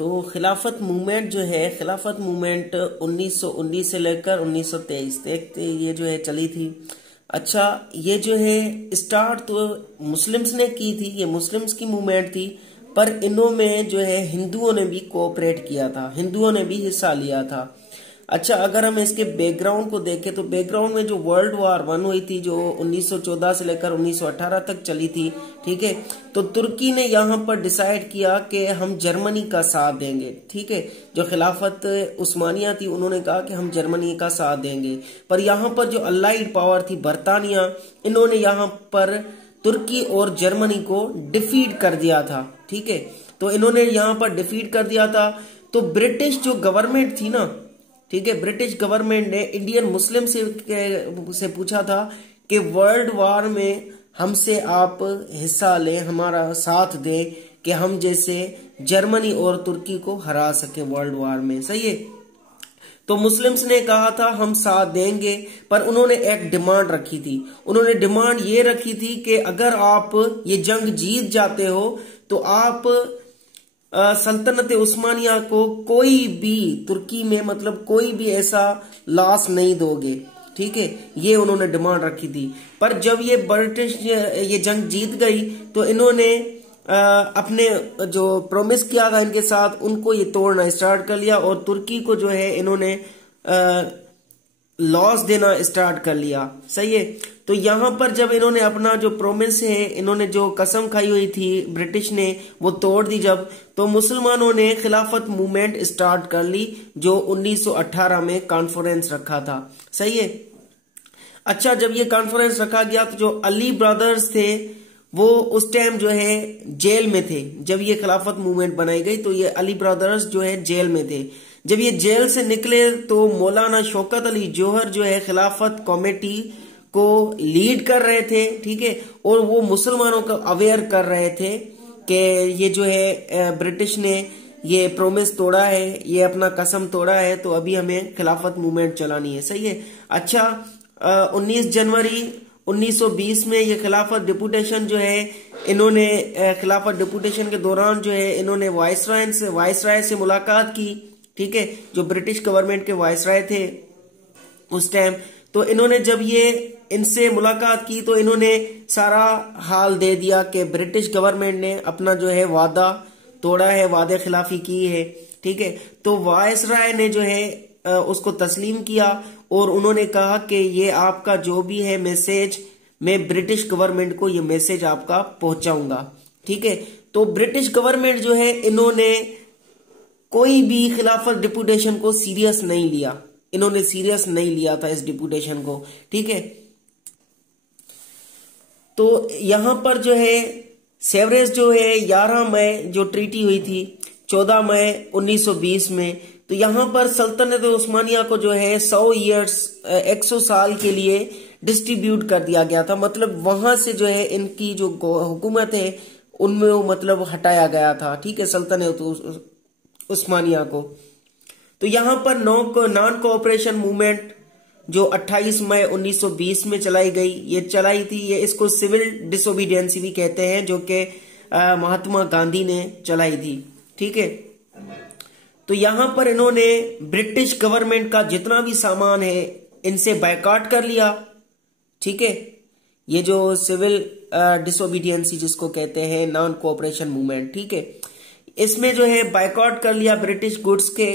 तो खिलाफत मूवमेंट जो है, खिलाफत मूवमेंट 1919 से लेकर 1923 तक ये जो है चली थी। अच्छा, ये जो है स्टार्ट तो मुस्लिम्स ने की थी, ये मुस्लिम्स की मूवमेंट थी, पर इनमें जो है हिंदुओं ने भी कोऑपरेट किया था, हिंदुओं ने भी हिस्सा लिया था। अच्छा, अगर हम इसके बैकग्राउंड को देखें तो बैकग्राउंड में जो वर्ल्ड वार 1 हुई थी, जो 1914 से लेकर 1918 तक चली थी, ठीक है, तो तुर्की ने यहाँ पर डिसाइड किया कि हम जर्मनी का साथ देंगे, ठीक है। जो खिलाफत उस्मानिया थी उन्होंने कहा कि हम जर्मनी का साथ देंगे, पर यहाँ पर जो अलाइड पावर थी बरतानिया, इन्होंने यहाँ पर तुर्की और जर्मनी को डिफीट कर दिया था, ठीक है। तो इन्होंने यहाँ पर डिफीट कर दिया था। तो ब्रिटिश जो गवर्नमेंट थी ना, ठीक है, ब्रिटिश गवर्नमेंट ने इंडियन मुस्लिम से पूछा था कि वर्ल्ड वार में हमसे आप हिस्सा लें, हमारा साथ दें कि हम जैसे जर्मनी और तुर्की को हरा सके वर्ल्ड वार में, सही है। तो मुस्लिम्स ने कहा था हम साथ देंगे, पर उन्होंने एक डिमांड रखी थी। उन्होंने डिमांड ये रखी थी कि अगर आप ये जंग जीत जाते हो तो आप सल्तनत उस्मानिया को कोई भी तुर्की में मतलब कोई भी ऐसा लॉस नहीं दोगे, ठीक है, ये उन्होंने डिमांड रखी थी। पर जब ये ब्रिटिश ये जंग जीत गई तो इन्होंने अपने जो प्रॉमिस किया था इनके साथ, उनको ये तोड़ना स्टार्ट कर लिया और तुर्की को जो है इन्होंने लॉस देना स्टार्ट कर लिया, सही है। तो यहाँ पर जब इन्होंने अपना जो प्रोमिस है, इन्होंने जो कसम खाई हुई थी ब्रिटिश ने, वो तोड़ दी जब, तो मुसलमानों ने खिलाफत मूवमेंट स्टार्ट कर ली, जो 1918 में कॉन्फ्रेंस रखा था, सही है। अच्छा, जब ये कॉन्फ्रेंस रखा गया तो जो अली ब्रदर्स थे वो उस टाइम जो है जेल में थे। जब ये खिलाफत मूवमेंट बनाई गई तो ये अली ब्रदर्स जो है जेल में थे। जब ये जेल से निकले तो मौलाना शौकत अली जौहर जो है खिलाफत कमेटी को लीड कर रहे थे, ठीक है, और वो मुसलमानों को अवेयर कर रहे थे कि ये जो है ब्रिटिश ने ये प्रोमिस तोड़ा है, ये अपना कसम तोड़ा है, तो अभी हमें खिलाफत मूवमेंट चलानी है, सही है। अच्छा, 19 जनवरी 1920 में ये खिलाफत डिपुटेशन जो है, इन्होंने खिलाफत डिपुटेशन के दौरान जो है इन्होंने वायसराय से मुलाकात की, ठीक है, जो ब्रिटिश गवर्नमेंट के वायसराय थे उस टाइम। तो इन्होंने जब ये इनसे मुलाकात की तो इन्होंने सारा हाल दे दिया कि ब्रिटिश गवर्नमेंट ने अपना जो है वादा तोड़ा है, वादे खिलाफी की है, ठीक है। तो वायसराय ने जो है उसको तस्लीम किया और उन्होंने कहा कि ये आपका जो भी है मैसेज, मैं ब्रिटिश गवर्नमेंट को ये मैसेज आपका पहुंचाऊंगा, ठीक है। तो ब्रिटिश गवर्नमेंट जो है इन्होंने कोई भी खिलाफत डिपुटेशन को सीरियस नहीं लिया, इन्होंने सीरियस नहीं लिया था इस डिपुटेशन को, ठीक है। तो यहां पर जो है सेवरेज जो है 11 मई जो ट्रीटी हुई थी 14 मई 1920 में, तो यहां पर सल्तनत उस्मानिया को जो है 100 साल के लिए डिस्ट्रीब्यूट कर दिया गया था। मतलब वहां से जो है इनकी जो हुकूमत है उनमें वो मतलब हटाया गया था, ठीक है, सल्तनत उस्मानिया को। तो यहां पर नॉन कोऑपरेशन मूवमेंट जो 28 मई 1920 में चलाई गई, ये चलाई थी, ये इसको सिविल डिसोबीडियंसी भी कहते हैं, जो कि महात्मा गांधी ने चलाई थी, ठीक है। तो यहां पर इन्होंने ब्रिटिश गवर्नमेंट का जितना भी सामान है इनसे बायकॉट कर लिया, ठीक है। ये जो सिविल डिसोबीडियंसी जिसको कहते हैं, नॉन कोऑपरेशन मूवमेंट, ठीक है, इसमें जो है बायकॉट कर लिया ब्रिटिश गुड्स के,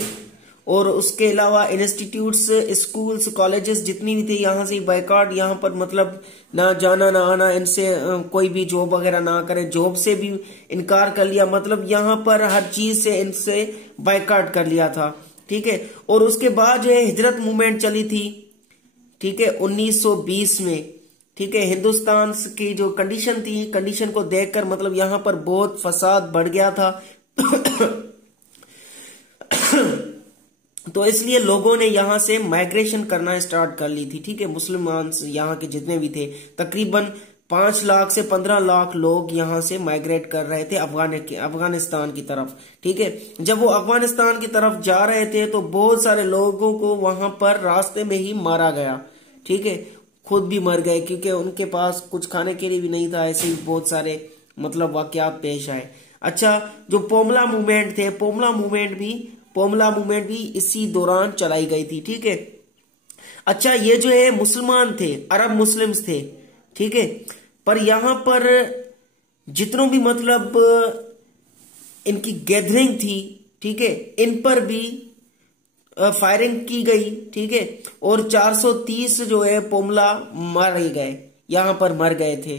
और उसके अलावा इंस्टीट्यूट्स, स्कूल्स, कॉलेजेस जितनी भी थी यहाँ से बायकॉट, यहाँ पर मतलब ना जाना ना आना, इनसे कोई भी जॉब वगैरह ना करे, जॉब से भी इनकार कर लिया, मतलब यहाँ पर हर चीज से इनसे बायकॉट कर लिया था, ठीक है। और उसके बाद जो है हिजरत मूवमेंट चली थी, ठीक है, 1920 में, ठीक है। हिंदुस्तान की जो कंडीशन थी, कंडीशन को देखकर मतलब यहाँ पर बहुत फसाद बढ़ गया था तो इसलिए लोगों ने यहां से माइग्रेशन करना स्टार्ट कर ली थी, ठीक है। मुसलमान यहाँ के जितने भी थे तकरीबन 5 लाख से 15 लाख लोग यहां से माइग्रेट कर रहे थे अफगानिस्तान की तरफ, ठीक है। जब वो अफगानिस्तान की तरफ जा रहे थे तो बहुत सारे लोगों को वहां पर रास्ते में ही मारा गया, ठीक है, खुद भी मर गए क्योंकि उनके पास कुछ खाने के लिए भी नहीं था। ऐसे ही बहुत सारे मतलब वाकयात पेश आए। अच्छा, जो पोमला मूवमेंट थे, पोमला मूवमेंट भी इसी दौरान चलाई गई थी। ठीक है। अच्छा, ये जो है मुसलमान थे, अरब मुस्लिम्स थे। ठीक है। पर यहां पर जितनों भी मतलब इनकी गैदरिंग थी, ठीक है, इन पर भी फायरिंग की गई। ठीक है। और 430 जो है पोमला मारे गए, यहां पर मर गए थे।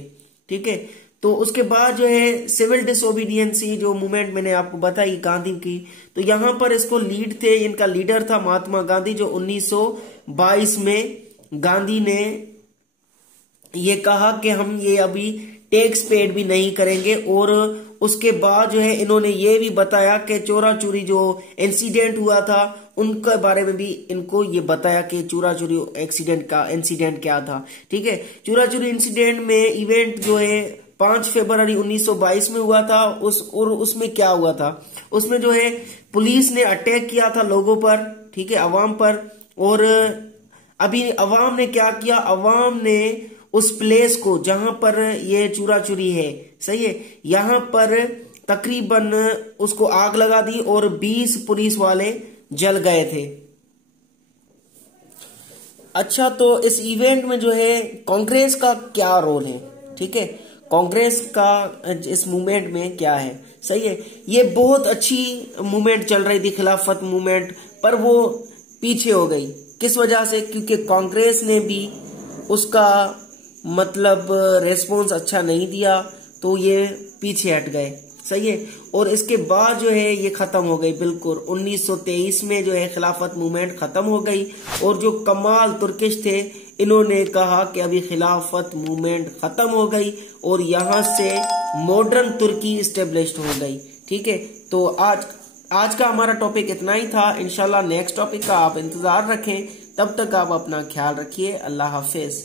ठीक है। तो उसके बाद जो है सिविल डिसोबीडियंसी जो मूवमेंट मैंने आपको बताई गांधी की, तो यहां पर इसको लीड थे, इनका लीडर था महात्मा गांधी, जो 1922 में गांधी ने ये कहा कि हम ये अभी टैक्स पेड भी नहीं करेंगे। और उसके बाद जो है इन्होंने ये भी बताया कि चोरा चोरी जो इंसिडेंट हुआ था उनके बारे में भी इनको ये बताया कि चोरा चोरी इंसिडेंट क्या था। ठीक है। चोरा चोरी इंसिडेंट में इवेंट जो है 5 फरवरी 1922 में हुआ था। उसमें क्या हुआ था, उसमें जो है पुलिस ने अटैक किया था लोगों पर, ठीक है, अवाम पर। और अभी अवाम ने क्या किया, अवाम ने उस प्लेस को जहां पर ये चोरा चोरी है, सही है, यहां पर तकरीबन उसको आग लगा दी और 20 पुलिस वाले जल गए थे। अच्छा, तो इस इवेंट में जो है कांग्रेस का क्या रोल है, ठीक है, कांग्रेस का इस मूवमेंट में क्या है, सही है। ये बहुत अच्छी मूवमेंट चल रही थी, खिलाफत मूवमेंट, पर वो पीछे हो गई। किस वजह से? क्योंकि कांग्रेस ने भी उसका मतलब रेस्पॉन्स अच्छा नहीं दिया, तो ये पीछे हट गए, सही है। और इसके बाद जो है ये खत्म हो गई बिल्कुल। 1923 में जो है खिलाफत मूवमेंट खत्म हो गई। और जो कमाल तुर्किश थे, इन्होंने कहा कि अभी खिलाफत मूवमेंट खत्म हो गई और यहां से मॉडर्न तुर्की स्टेब्लिश्ड हो गई। ठीक है। तो आज का हमारा टॉपिक इतना ही था। इंशाल्लाह नेक्स्ट टॉपिक का आप इंतजार रखें। तब तक आप अपना ख्याल रखिए। अल्लाह हाफिज।